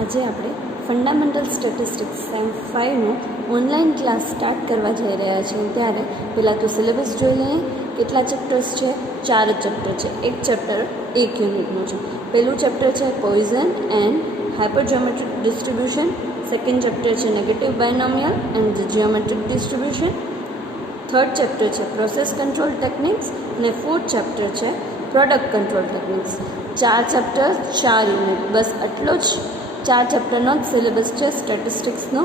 આજે આપણે fundamental statistics sem 5નો ઓનલાઈન ક્લાસ સ્ટાર્ટ કરવા જઈ રહ્યા છીએ. ત્યારે પહેલાં તો સિલેબસ જોઈ લઈએ. કેટલા ચેપ્ટર્સ છે? 4 ચેપ્ટર છે. એક ચેપ્ટર 1 યુનિટનું છે. પહેલું ચેપ્ટર છે Poisson and hypergeometric distribution. Second chapter છે negative binomial and geometric distribution. Third chapter છે પ્રોસેસ કંટ્રોલ ટેકનિક્સ અને ફોર્થ ચેપ્ટર છે product control techniques. 4 chapter 4 unit, બસ આટલો જ 4 ચેપ્ટરનો જ સિલેબસ છે સ્ટેટિસ્ટિક્સનો.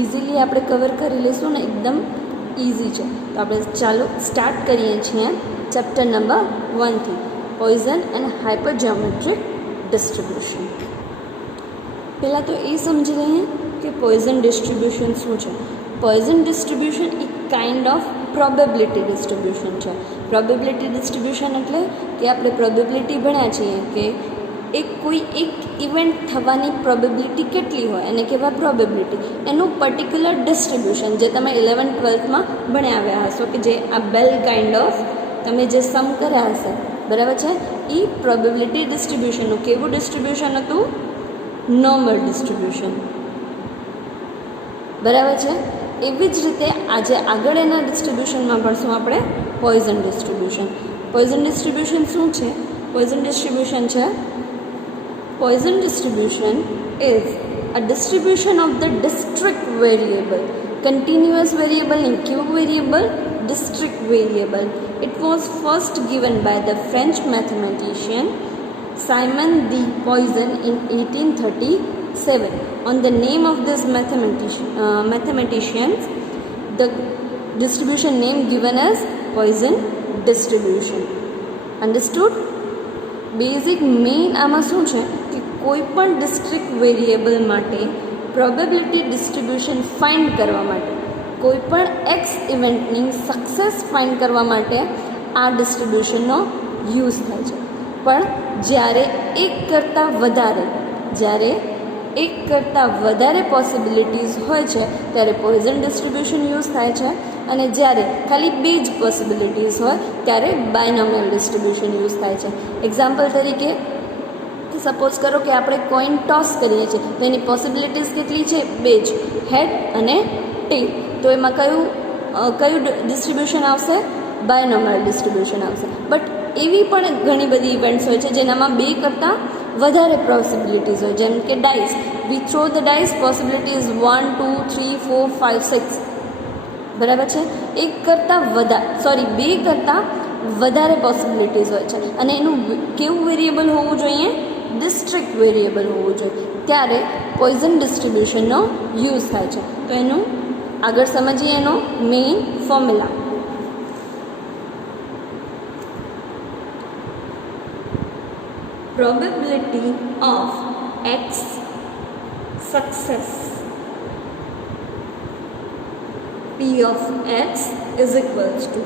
ઇઝીલી આપણે કવર કરી લઈશું ને, એકદમ ઇઝી છે. તો આપણે ચાલો સ્ટાર્ટ કરીએ છીએ ચેપ્ટર નંબર 1થી, પોઈઝન એન્ડ હાઇપરજિયોમેટ્રિક ડિસ્ટ્રીબ્યુશન. પહેલાં તો એ સમજી લઈએ કે પોઈઝન ડિસ્ટ્રીબ્યુશન શું છે. પોઈઝન ડિસ્ટ્રીબ્યુશન એક કાઇન્ડ ઓફ પ્રોબેબિલિટી ડિસ્ટ્રીબ્યુશન છે. પ્રોબેબિલિટી ડિસ્ટ્રીબ્યુશન એટલે કે આપણે પ્રોબેબિલિટી ભણ્યા છીએ કે કોઈ એક ઇવેન્ટ થવાની પ્રોબેબિલિટી કેટલી હોય અને કેવા પ્રોબેબિલિટી, એનું પર્ટિક્યુલર ડિસ્ટ્રીબ્યુશન જે તમે 11th-12thમાં ભણ્યા આવ્યા હશો, કે જે આ બેલ કાઇન્ડ ઓફ તમે જે સમ કર્યા હશે, બરાબર છે. એ પ્રોબેબિલિટી ડિસ્ટ્રીબ્યુશનનું કેવું ડિસ્ટ્રીબ્યુશન હતું? નોર્મલ ડિસ્ટ્રીબ્યુશન, બરાબર છે. એવી જ રીતે આજે આગળ એના ડિસ્ટ્રીબ્યુશનમાં ભણશું આપણે પોઈઝન ડિસ્ટ્રીબ્યુશન. પોઈઝન ડિસ્ટ્રીબ્યુશન શું છે? પોઈઝન ડિસ્ટ્રીબ્યુશન છે, poison distribution is a distribution of the district variable, continuous variable and cube variable, district variable. It was first given by the French mathematician Simon de Poisson in 1837. On the name of this mathematician, the distribution name given as Poisson distribution. Understood? Basic main આમાં શું છે કે કોઈ પણ district variable માટે probability distribution find કરવા માટે, કોઈ પણ એક્સ ઇવેન્ટની સક્સેસ ફાઇન્ડ કરવા માટે આ ડિસ્ટ્રીબ્યુશનનો યુઝ થાય છે. પણ જ્યારે એક કરતાં વધારે પોસિબિલિટીઝ હોય છે ત્યારે પોઈઝન ડિસ્ટ્રીબ્યુશન યુઝ થાય છે. અને જ્યારે ખાલી 2 જ પોસિબિલિટીઝ હોય ત્યારે બાયનોમિયલ ડિસ્ટ્રીબ્યુશન યુઝ થાય છે. એક્ઝામ્પલ તરીકે સપોઝ કરો કે આપણે કોઈન ટોસ કરીએ છીએ, તો એની પોસિબિલિટીઝ કેટલી છે? 2 જ, હેડ અને ટેલ. તો એમાં કયું ડિસ્ટ્રીબ્યુશન આવશે? બાયનોમિયલ ડિસ્ટ્રીબ્યુશન આવશે. બટ એવી પણ ઘણી બધી ઇવેન્ટ્સ હોય છે જેનામાં 2 કરતાં વધારે પોસિબિલિટીઝ હોય, જેમ કે dice. We throw the dice, possibility is 1 2 3 4 5 6, બરાબર છે. 2 કરતાં વધારે પોસિબિલિટીઝ હોય છે અને એનું કેવું વેરિયેબલ હોવું જોઈએ? ડિસ્ટ્રિક્ટ વેરિયેબલ હોવું જોઈએ. ત્યારે પોઈઝન ડિસ્ટ્રીબ્યુશનનો યુઝ થાય છે. તો એનું આગળ સમજીએ એનો main formula. Probability of X success, P of X is equals to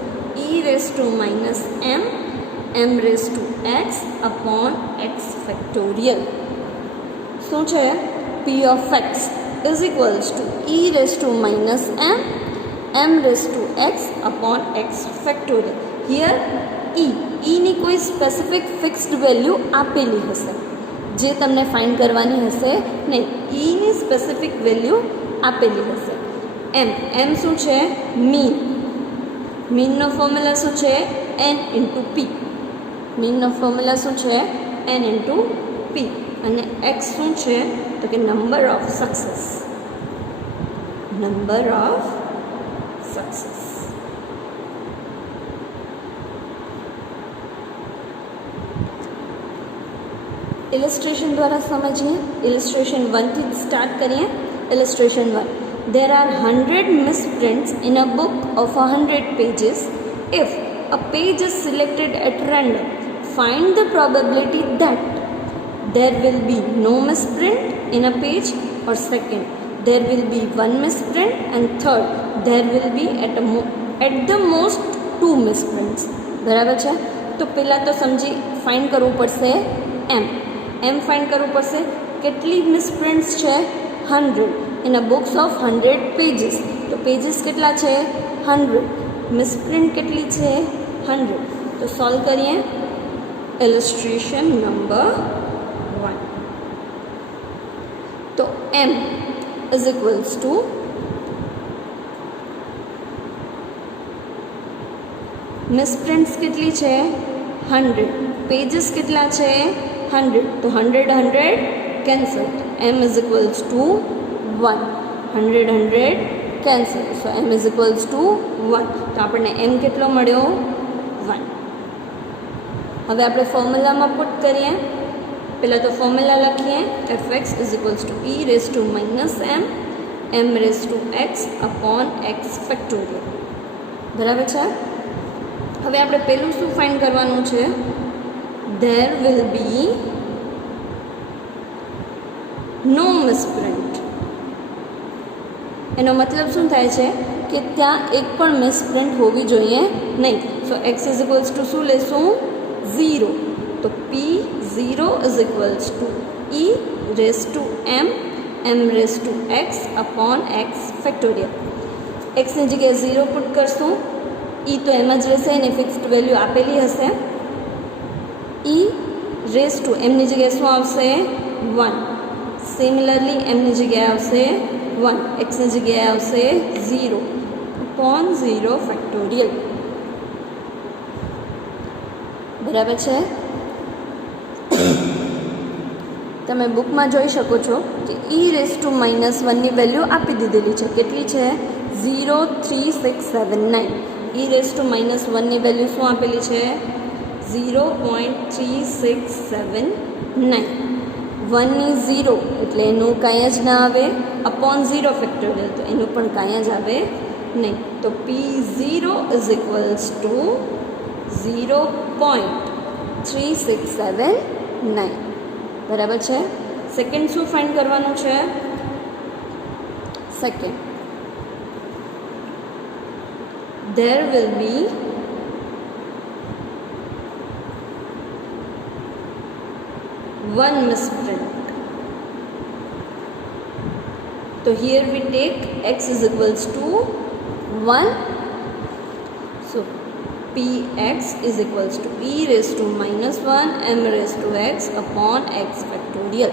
e raised to minus m raised to x upon x factorial. શું છે? P of X is equals to e raised to minus m raised to x upon x factorial. Here ની કોઈ specific fixed value આપેલી હશે જે તમને find કરવાની હશે નહીં. ની સ્પેસિફિક વેલ્યુ આપેલી હશે. એમ શું છે? મીનનો ફોર્મ્યુલા શું છે? n ઇન્ટુ પી. મીનનો ફોર્મ્યુલા શું છે? n ઇન્ટુ પી. અને x શું છે? તો કે નંબર ઓફ સક્સેસ. ઇલિસ્ટ્રેશન દ્વારા સમજીએ. ઇલિસ્ટ્રેશન 1થી સ્ટાર્ટ કરીએ. ઇલિસ્ટ્રેશન 1. There are 100 misprints in a book of 100 pages. If a page is selected at random, find the probability that there will be no misprint in a page, or second, there will be 1 misprint, and third, there will be at the most 2 misprints. બરાબર છે. તો પહેલાં તો find કરવું પડશે એમ find કરવું પડશે. કેટલી મિસપ્રિન્ટ્સ છે? 100 in a books of 100 pages. તો પેજીસ કેટલા છે? 100. મિસપ્રિન્ટ કેટલી છે? 100. તો સોલ્વ કરીએ. ઇલિસ્ટ્રેશન નંબર 1. तो m इज इक्वल्स टू મિસપ્રિન્ટ્સ કેટલી છે 100, પેજીસ કેટલા છે 100, તો 100 100 cancel, m is equals two 1, 100 100 cancel, so m is equals two 1, તો આપણને m કેટલો મળ્યો 1. હવે આપણે ફોર્મ્યુલામાં પુટ કરીએ. પહેલાં તો ફોર્મ્યુલા લખીએ. fx is equals to e raise to minus m raise to x upon x factorial. બરાબર છે. હવે આપણે પહેલું શું ફાઇન્ડ કરવાનું છે? There will be no misprint. એનો મતલબ શું થાય છે કે ત્યાં એક પણ મિસપ્રિન્ટ હોવી જોઈએ નહીં. So x is equals to શું લેશું 0, તો p0 is equals to e raise to m raise to x upon x factorial. એક્સની જગ્યાએ 0 પુટ કરશું, e તો એમ જ રહેશે, એને ફિક્સ્ડ વેલ્યુ આપેલી હશે. e રેઝ ટુ એમની જગ્યાએ શું આવશે 1, સિમિલરલી એમની જગ્યાએ આવશે 1, એક્સની જગ્યાએ આવશે 0 અપોન 0 ફેક્ટોરિયલ. બરાબર છે. તમે બુકમાં જોઈ શકો છો કે e રેઝ ટુ -1ની વેલ્યુ આપી દીધેલી છે. કેટલી છે 0.3679. e રેઝ ટુ -1ની વેલ્યુ શું આપેલી છે 0.3679. 1 ની 0 એટલે એનું કાંઈ જ ના આવે, અપોન 0 ફેક્ટોરિયલ તો એનું પણ કાંઈ જ આવે નહીં. તો p0 ઇઝ ઇક્વલ્સ ટુ 0.3679. બરાબર છે. સેકન્ડ શું ફાઇન્ડ કરવાનું છે? Second there will be one misprint. So here we take x is equals to 1. So px is equals to e raised to -1 m raised to x upon x factorial.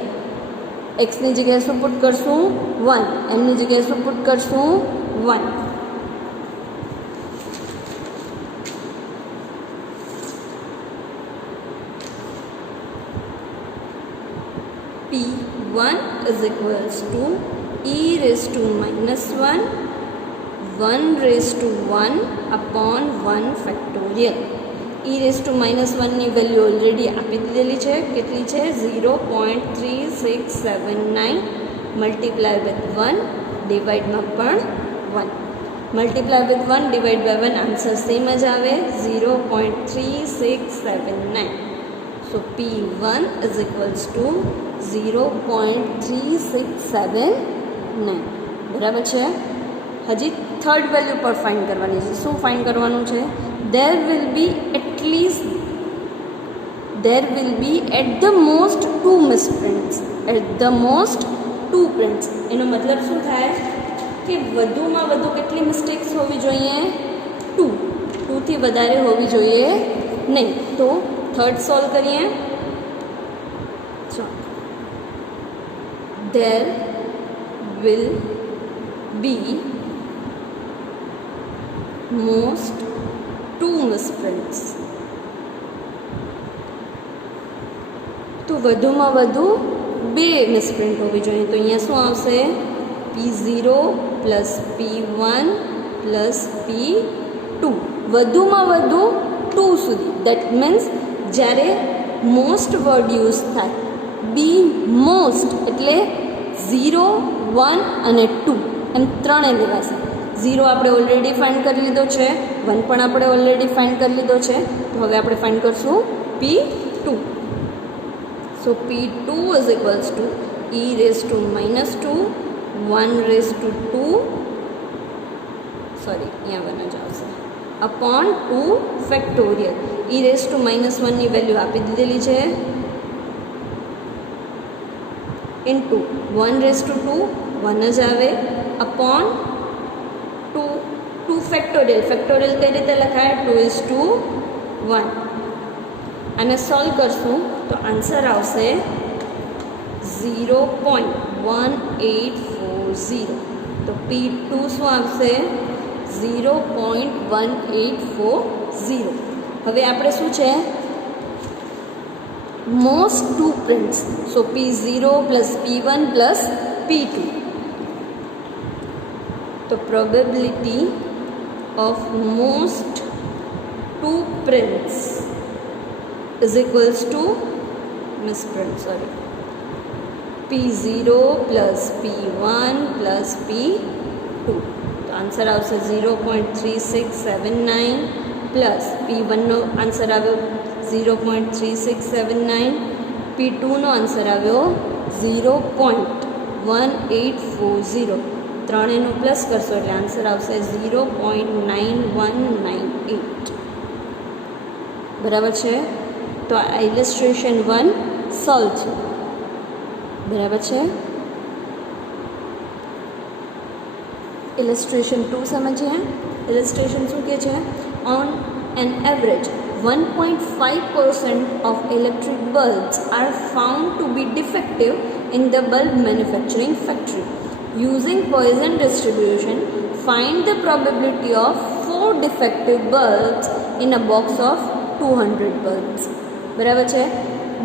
x ની જગ્યાએ શું put કરશું 1, m ની જગ્યાએ શું put કરશું 1. p1 is equals to e raised to -1 1 raised to 1 upon 1 factorial. e raised to -1 ની value already આપી દીધેલી છે. કેટલી છે 0.3679 મલ્ટીપ્લાય વિથ 1 ડિવાઇડમાં પણ 1. Multiply with 1 divide by 1 answer same જ આવે 0.3679. સો p1 is equals to 0.3679. બરાબર છે. હજી થર્ડ વેલ્યુ પર ફાઇન્ડ કરવાની છે. શું ફાઇન્ડ કરવાનું છે? there will be at the most 2 misprints. at the most 2 prints. એનો મતલબ શું થાય કે વધુમાં વધુ કેટલી મિસ્ટેક્સ હોવી જોઈએ 2, 2 થી વધારે હોવી જોઈએ નહીં. તો થર્ડ સોલ્વ કરીએ. ચાલો. there will be most 2 misprints. તો વધુમાં વધુ 2 મિસપ્રિન્ટ હોવી જોઈએ. તો અહીંયા શું આવશે p0 plus p1 plus p2. વધુમાં વધુ 2 સુધી. દેટ મીન્સ જ્યારે મોસ્ટ વર્ડ યુઝ થાય, બી મોસ્ટ એટલે 0 1 અને 2 એમ ત્રણે લેવાશે. 0 આપણે ઓલરેડી ફાઇન્ડ કરી લીધો છે, 1 પણ આપણે ઓલરેડી ફાઇન્ડ કરી લીધો છે. તો હવે આપણે ફાઇન્ડ કરશું p2. So p2 is equals to e raise to -2 1 raise to 2 sorry અહીંયા 1 જ આવશે upon 2 factorial. e raise to -1ની વેલ્યુ આપી દીધેલી છે ઇન્ટુ 1 રેઝ ટુ 2 1 જ આવે અપોન 2 ફેક્ટોરિયલ. ફેક્ટોરિયલ કઈ રીતે લખાય 2:1. આને સોલ્વ કરશું તો આન્સર આવશે 0.1840. તો P2 શું આવશે 0.1840. હવે આપણે શું છે most two prints, so P0 plus P1 plus P2. The probability of most two prints is equals to misprint, sorry, P0 plus P1 plus P2. तो आंसर आवશે 0.3679 प्लस P1 નો આન્સર આવ્યો 0.3679, P2 નો answer આવ્યો 0.1840. ત્રણેયનું plus કરશો એટલે answer આવશે 0.9198. બરાબર છે. તો આ ઇલસ્ટ્રેશન 1 સોલ્વ છે. બરાબર છે. ઇલસ્ટ્રેશન 2 સમજીએ. ઇલસ્ટ્રેશન શું કહે છે? On an average 1.5% of electric bulbs are found to be defective in the bulb manufacturing factory. Using Poisson distribution, find the probability of 4 defective bulbs in a box of 200 bulbs. બરાબર છે.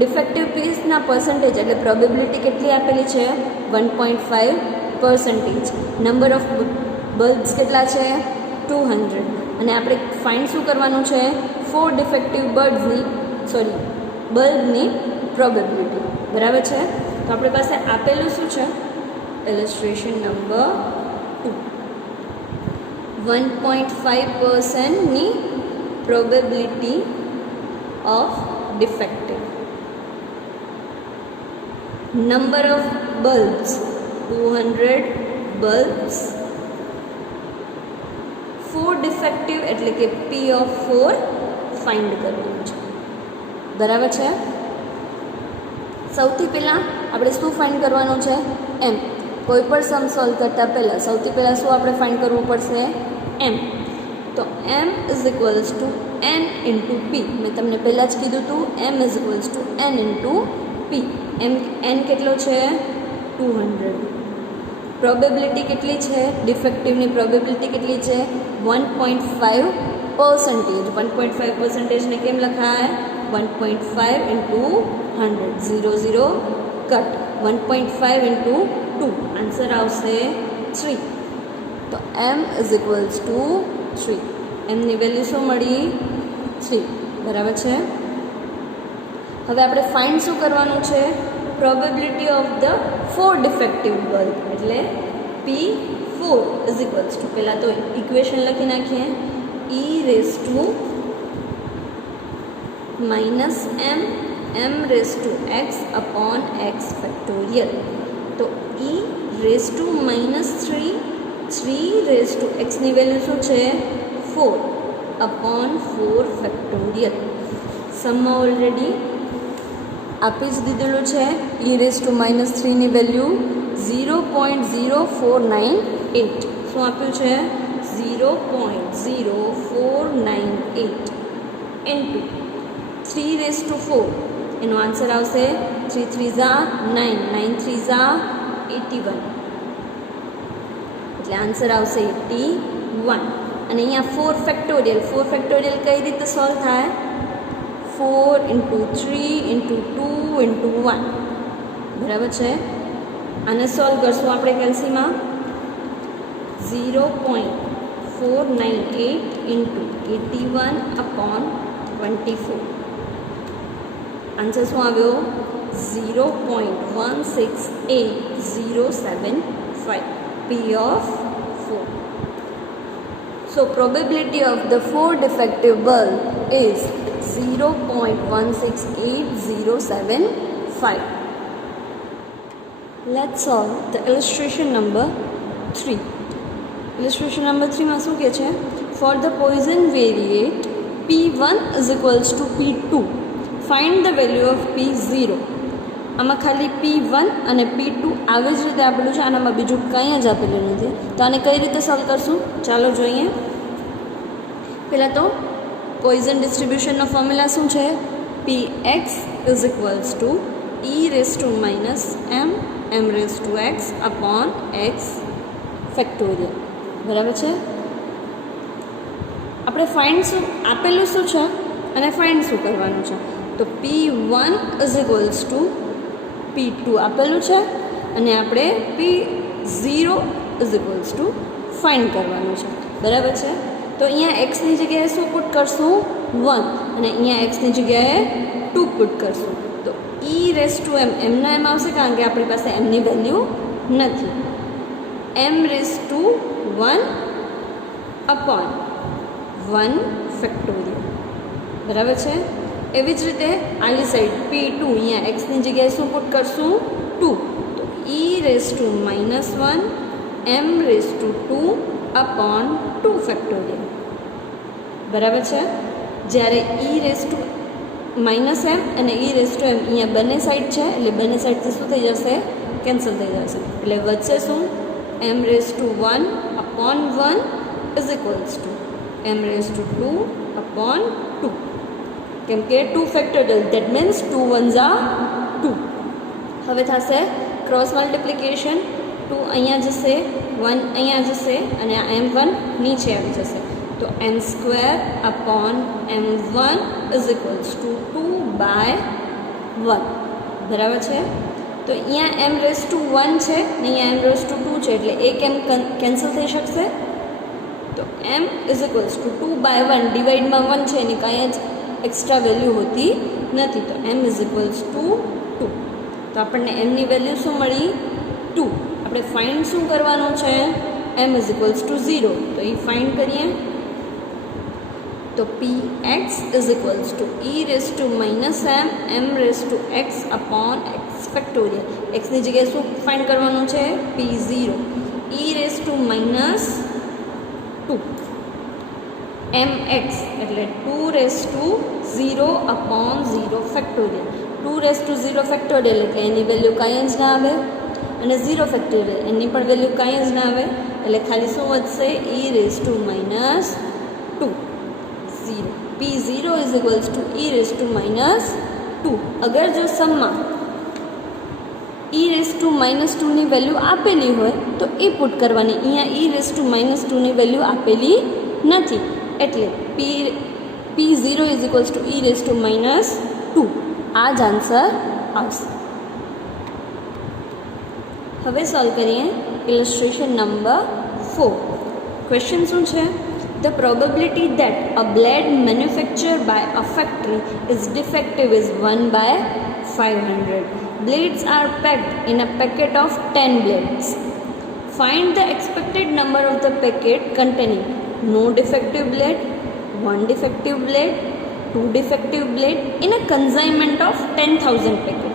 Defective પીસના percentage એટલે probability કેટલી આપેલી છે? 1.5%. Number of bulbs કેટલા છે? 200. અને આપણે ફાઇન્ડ શું કરવાનું છે? 4 ડિફેક્ટિવ બલ્બની પ્રોબેબિલિટી. બરાબર છે. તો આપણી પાસે આપેલું શું છે? ઇલસ્ટ્રેશન નંબર 2, 1.5%ની probability of defective. Number of bulbs 200 bulbs. 4 defective એટલે કે P ઓફ 4 ફાઇન્ડ કરવાનું છે. બરાબર છે. સૌથી પહેલાં આપણે શું ફાઇન્ડ કરવાનું છે? એમ. કોઈ પણ સમ સોલ્વ કરતાં પહેલાં સૌથી પહેલાં શું આપણે ફાઇન્ડ કરવું પડશે? એમ. તો m is equals to n into p. મેં તમને પહેલાં જ કીધું હતું m is equals to n into p. N કેટલો છે? 200. પ્રોબેબિલિટી કેટલી છે? ડિફેક્ટિવની પ્રોબેબિલિટી કેટલી છે? 1.5%. 1.5%ને કેમ લખાય? 1.5 ઇન્ટુ 100. 0 કટ. 1.5 ઇન્ટુ 2 આન્સર આવશે 3. તો એમ ઇઝ ઇક્વલ્સ ટુ 3. એમની વેલ્યુ શું મળી? 3. બરાબર છે. હવે આપણે ફાઇન્ડ શું કરવાનું છે? Probability of the 4 defective bulb એટલે P4 ઇઝ ઇક્વલ્સ ટુ, પહેલાં તો ઇક્વેશન લખી નાખીએ, e raise to minus m raise to x upon x factorial. તો e raise to minus 3 raise to એક્સની વેલ્યુ શું છે? 4 અપોન 4 ફેક્ટોરિયલ. સમમાં ઓલરેડી આપી જ દીધેલું છે. e રેઝ ટુ માઇનસ 3ની વેલ્યુ 0.0498. શું આપ્યું છે? 0.0498 ઇન્ટુ 3 રેઝ ટુ 4. એનો આન્સર આવશે 3 3 ઝા 9, 9 3 ઝા 81. એટલે આન્સર આવશે 81. અને અહીંયા 4 ફેક્ટોરિયલ કઈ રીતે સોલ્વ થાય? 4 ઇન્ટુ 3 ઇન્ટુ 2 ઇન્ટુ 1. બરાબર છે. આને સોલ્વ કરશું આપણે કેલ્સીમાં. 0.498 ઇન્ટુ 81 અપોન 24. આન્સર શું આવ્યો? 0.168075. P of 4. So probability of the 4 defective bulb is 0.168075. Let's solve the illustration number 3. Illustration number 3 માં શું કહે છે? For the Poisson variate P1 is equals to P2. Find the value of P0. આમાં ખાલી P1 અને P2 આવી જ રીતે આપેલું છે. આનામાં બીજું કંઈ જ આપેલું નથી. તો આને કઈ રીતે સોલ્વ કરશું? ચાલો જોઈએ. પહેલાં તો પોઈઝન ડિસ્ટ્રીબ્યુશનનો ફોર્મ્યુલા શું છે? Px is equals to e raise to minus m m raise to x upon x factorial. બરાબર છે. આપણે ફાઇન્ડ શું આપેલું શું છે અને ફાઇન્ડ શું કરવાનું છે? તો P1 is equals two P2 આપેલું છે અને આપણે P0 is equals to find કરવાનું છે. બરાબર છે. તો અહીંયા એક્સની જગ્યાએ શું પુટ કરશું? 1 અને અહીંયા એક્સની જગ્યાએ 2 પુટ કરશું. તો e રેઝ ટુ એમ એમના એમ આવશે કારણ કે આપણી પાસે એમની વેલ્યુ નથી. એમ રેઝ ટુ 1 અપોન 1 ફેક્ટોરિયલ. બરાબર છે. એવી જ રીતે આલી સાઈડ P2 અહીંયા એક્સની જગ્યાએ શું પુટ કરશું? 2. તો e raise to minus 1 M raise to 2 upon 2 factorial. બરાબર છે. જ્યારે e રેઝ ટુ માઇનસ એમ અને e રેઝ ટુ એમ અહીંયા બંને સાઈડ છે એટલે બંને સાઈડથી શું થઈ જશે? કેન્સલ થઈ જશે. એટલે વચ્ચે શું? M raise to 1 upon 1 is equals to m raise to 2 upon 2. કેમ કે 2 factorial that means 2 1s are 2. હવે થશે ક્રોસ મલ્ટિપ્લિકેશન. 2 અહીંયા જશે, 1 અહીંયા જશે અને આ m1 નીચે આવી જશે. તો m square upon m1 is equals two 2/1. બરાબર છે. તો અહીંયા m રેઝ ટુ 1 છે ને અહીંયા m રેઝ ટુ 2 છે એટલે એક m કેન્સલ થઈ શકશે. તો m ઇઝ ઇક્વલ્સ ટુ 2/1 ડિવાઈડમાં 1 છે એની કાંઈ જ એક્સ્ટ્રા વેલ્યુ હોતી નથી. તો m ઇઝ ઇક્વલ્સ ટુ 2. તો આપણને એમની વેલ્યુ શું મળી? 2. આપણે ફાઇન્ડ શું કરવાનું છે? m is equals to 0. તો એ ફાઇન્ડ કરીએ. તો px is equals to e raise to minus m m raise to x upon x factorial. એક્સની જગ્યાએ શું ફાઇન્ડ કરવાનું છે? p0 e raise to minus 2 mx એટલે 2 raise to 0 upon 0 factorial. 2 raise to 0 factorial એટલે એની વેલ્યુ કાંઈ જ ના આવે અને 0 ફેક્ટોરિયલ એની પણ વેલ્યુ કાંઈ જ ના આવે એટલે ખાલી શું વધશે? e raise to minus 2 0. p0 is equals to e raise to minus 2. અગર જો સમમાં e રેઝ ટુ માઇનસ 2ની વેલ્યુ આપેલી હોય તો એ પુટ કરવાની. અહીંયા e રેઝ ટુ માઇનસ 2ની વેલ્યુ આપેલી નથી એટલે p0 is equals to e raise to minus 2. આ જ આન્સર આવશે. હવે સોલ્વ કરીએ ઇલસ્ટ્રેશન નંબર 4. ક્વેશ્ચન શું છે? The probability that a blade manufactured by a factory is defective is 1/500. Blades are packed in a packet of 10 blades. Find the expected number of the packet containing no defective blade, 1 defective blade, 2 defective blade in a consignment of 10,000 packet.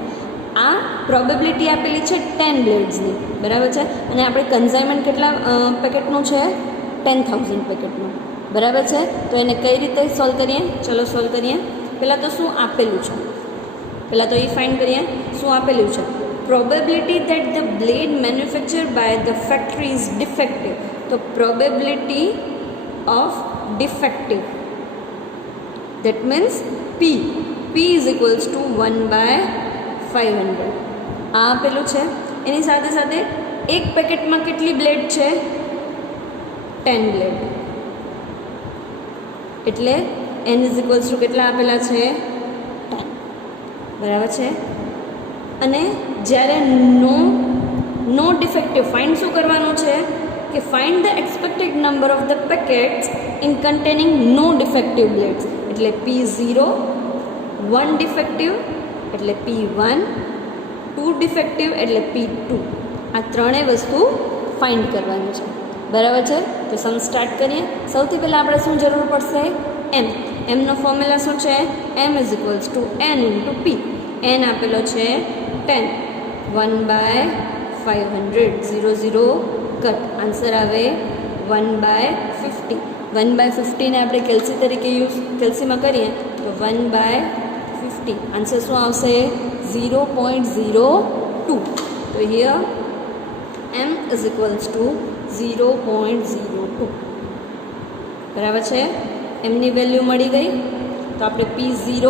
આ probability આપેલી છે 10 બ્લેડ્સની. બરાબર છે. અને આપણે consignment કેટલા પેકેટનું છે? 10,000 પેકેટનું. બરાબર છે. તો એને કઈ રીતે સોલ્વ કરીએ? ચલો સોલ્વ કરીએ. પહેલાં તો શું આપેલું છે? પહેલાં તો એ ફાઇન્ડ કરીએ શું આપેલું છે. Probability that the blade manufacture by the factory is defective. તો probability of defective that means p is equals to 1/500. આ આપેલું છે. એની સાથે સાથે એક પેકેટમાં કેટલી બ્લેડ છે? 10 બ્લેડ. એટલે n ઇઝ ઇક્વલ્સ ટુ કેટલા આપેલા છે? 10. બરાબર છે. અને જ્યારે નો ડિફેક્ટિવ ફાઇન્ડ શું કરવાનું છે કે find the expected number of the packets in containing no defective blades. એટલે p0, 1 ડિફેક્ટિવ એટલે p1, 2 ડિફેક્ટિવ એટલે p2. આ ત્રણેય વસ્તુ ફાઇન્ડ કરવાની છે. બરાબર છે. તો સમ સ્ટાર્ટ કરીએ. સૌથી પહેલાં આપણે શું જરૂર પડશે? m. એમનો ફોર્મ્યુલા શું છે? m is equals two n into p. n આપેલો છે 10, 1/500, 0 0 કટ. આન્સર આવે 1/50. 1/50 ને આપણે કેલ્સી તરીકે કેલ્સીમાં કરીએ તો 1/50. આન્સર શું આવશે? 0.02. તો here m is equals two 0.02. બરાબર છે. એમની વેલ્યુ મળી ગઈ. તો આપણે p0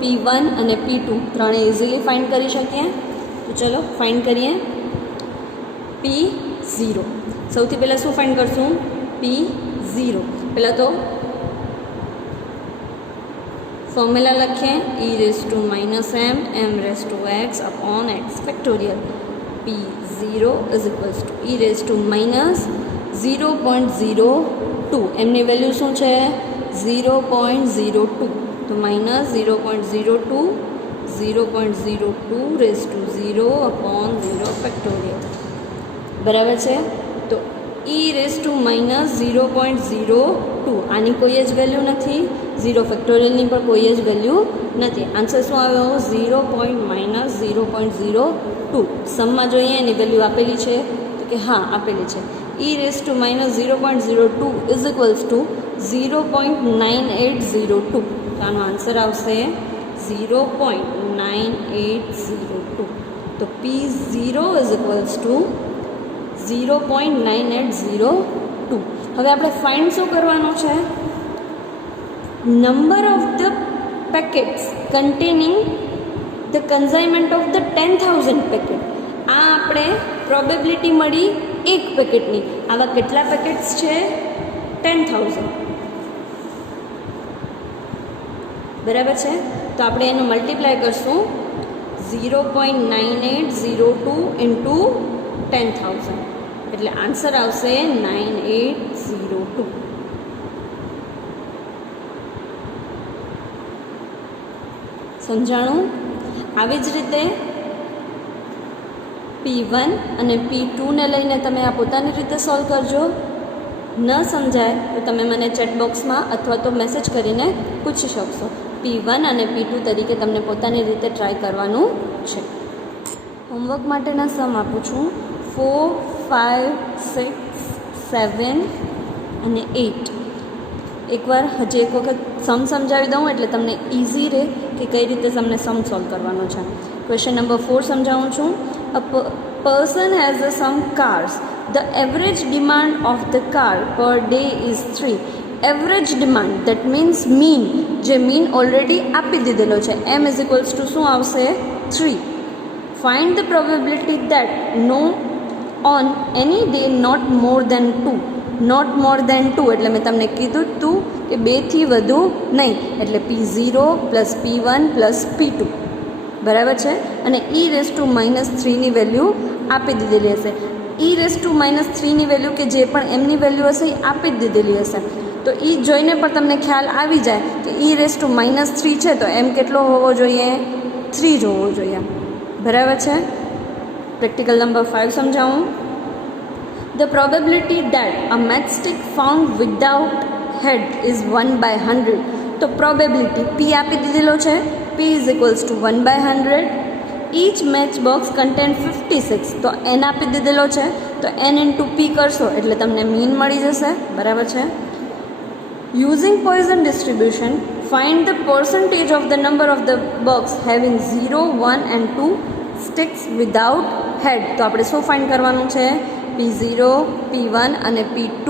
P1 અને P2 ત્રણે ઇઝીલી ફાઇન્ડ કરી શકીએ. તો ચલો ફાઇન્ડ કરીએ. P0 સૌથી પહેલાં શું ફાઇન્ડ કરશું? P0. પહેલાં તો ફોર્મ્યુલા લખીએ. e⁻m m⁻x factorial. P0 is equals two e⁻0.02. એમની વેલ્યુ શું છે? 0.02. તો માઇનસ 0.02 0.02 ફેક્ટોરિયલ. બરાબર છે. તો e⁻0.02 આની કોઈ જ વેલ્યુ નથી, 0 ફેક્ટોરિયલની પણ કોઈ જ વેલ્યુ નથી. આન્સર શું આવ્યો? 0.02. સમમાં જોઈએ એની વેલ્યુ આપેલી છે તો કે હા આપેલી છે. e⁻0.02 is equals two 0.9802. તો આનો આન્સર આવશે 0.9802. તો P0 ઇઝ ઇક્વલ્સ ટુ 0.9802. હવે આપણે ફાઇન્ડ શું કરવાનું છે? Number of the packets containing the consignment of the 10,000 packet. આ આપણે પ્રોબેબિલિટી મળી એક પેકેટની. આવા કેટલા પેકેટ્સ છે? 10,000. બરાબર છે. તો આપણે એનું મલ્ટીપ્લાય કરશું. 0.9802 ઇન્ટુ 10,000 એટલે આન્સર આવશે 9802. સમજાણું? આવી જ રીતે P1 અને P2 ને લઈને તમે આ પોતાની રીતે સોલ્વ કરજો. ન સમજાય તો તમે મને ચેટબોક્સમાં અથવા તો મેસેજ કરીને પૂછી શકશો. P1 અને P2 તરીકે તમને પોતાની રીતે ટ્રાય કરવાનું છે. હોમવર્ક માટેના સમ આપું છું. 4, 5, 6, 7 અને 8. એકવાર હજી એક વખત સમ સમજાવી દઉં એટલે તમને ઇઝી રહે કે કઈ રીતે તમને સમ સોલ્વ કરવાનો છે. ક્વેશ્ચન નંબર 4 સમજાવું છું. અ person has some cars. The average demand of the car per day is 3. Average demand, that means mean. જે mean already આપી દીધેલો છે. m is equals to શું આવશે? 3. Find the probability that no on any day not more than 2. Not more than 2 એટલે મેં તમને કીધું તું કે 2થી વધુ નહીં. એટલે P0 plus P1 plus P2. બરાબર છે. અને e⁻3ની વેલ્યુ આપી દીધેલી હશે. e⁻3ની વેલ્યુ કે જે પણ એમની વેલ્યુ હશે એ આપી જ દીધેલી હશે. તો એ જોઈને પણ તમને ખ્યાલ આવી જાય કે e⁻3 છે તો એમ કેટલો હોવો જોઈએ? 3 જ હોવો જોઈએ. બરાબર છે. પ્રેક્ટિકલ નંબર 5 સમજાવું. The probability that a matchstick found without head is 1/100. તો પ્રોબેબિલિટી P આપી દીધેલો છે. P is equals to 1/100. Each match box contain 56. તો n આપી દીધેલો છે તો n into P કરશો એટલે તમને મીન મળી જશે. બરાબર છે. Using Poisson distribution, find the percentage of the number of the box having 0, 1 and 2 sticks without head. તો આપણે શું ફાઇન્ડ કરવાનું છે? P0, P1 અને P2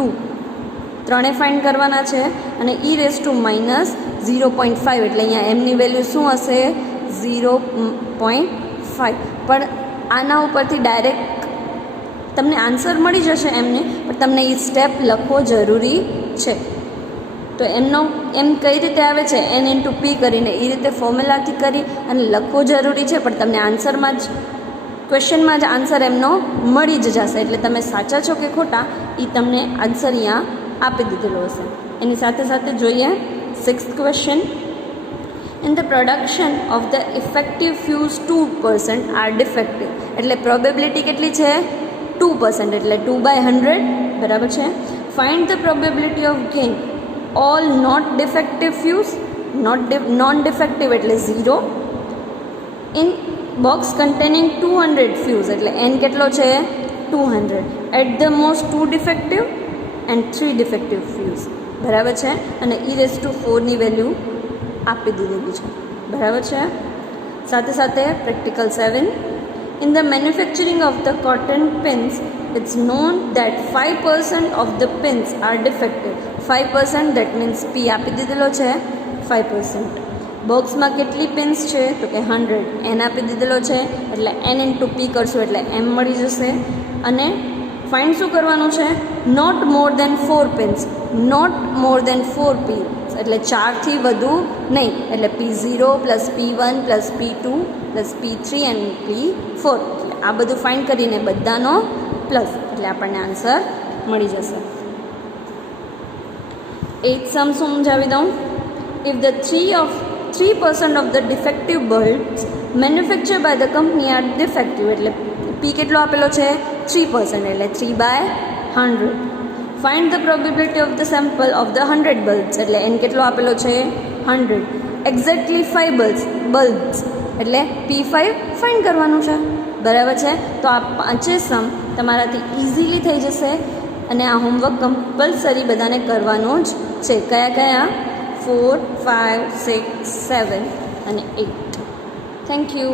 ત્રણે ફાઇન્ડ કરવાના છે. અને e⁻0.5 એટલે અહીંયા એમની વેલ્યુ શું હશે? 0.5. પણ આના ઉપરથી ડાયરેક્ટ તમને આન્સર મળી જશે એમને, પણ તમને એ સ્ટેપ લખવો જરૂરી છે. તો એમનો એમ કઈ રીતે આવે છે? n into P કરીને એ રીતે ફોર્મ્યુલાથી કરી અને લખવું જરૂરી છે. પણ તમને આન્સરમાં જ ક્વેશ્ચનમાં જ આન્સર એમનો મળી જ જશે. એટલે તમે સાચા છો કે ખોટા એ તમને આન્સર અહીંયા આપી દીધેલો હશે. એની સાથે સાથે જોઈએ 6th question. In the production of the effective fuse 2% are defective. એટલે પ્રોબેબિલિટી કેટલી છે? 2%. એટલે 2/100. બરાબર છે. Find the probability of gain all not defective fuse. Non defective એટલે 0. ઇન બોક્સ કન્ટેનિંગ 200 ફ્યુઝ એટલે n કેટલો છે? 200. At the most 2 defective and 3 defective fuse. બરાબર છે. અને e⁻4ની વેલ્યુ આપી દીધેલી છે. બરાબર છે. સાથે સાથે practical 7. In the manufacturing of the cotton pins it's known that 5% of the pins are defective. 5% that means P આપી દીધેલો છે 5%. બોક્સમાં કેટલી પેન્સ છે તો કે 100, એન આપી દીધેલો છે એટલે એન ઇન્ટુ પી કરશું એટલે એમ મળી જશે. અને ફાઇન્ડ શું કરવાનું છે, not more than 4 pens, not more than 4 p એટલે 4થી વધુ નહીં, એટલે P0 plus P1 plus P2 plus P3 and P4. એટલે આ બધું ફાઇન્ડ કરીને બધાનો પ્લસ એટલે આપણને આન્સર મળી જશે. 8th સમ સમજાવી દઉં. If the 3% of the defective bulbs manufactured by the company are defective, એટલે P કેટલો આપેલો છે 3% એટલે 3/100. Find the probability of the sample of the 100 bulbs, એટલે N કેટલો આપેલો છે 100. Exactly 5 bulbs એટલે P5 ફાઇન્ડ કરવાનું છે. બરાબર છે. તો આ 5 સમ તમારાથી ઇઝીલી થઈ જશે અને આ હોમવર્ક કમ્પલસરી બધાને કરવાનું જ છે. કયા કયા? 4, 5, 6, 7 અને 8. Thank you.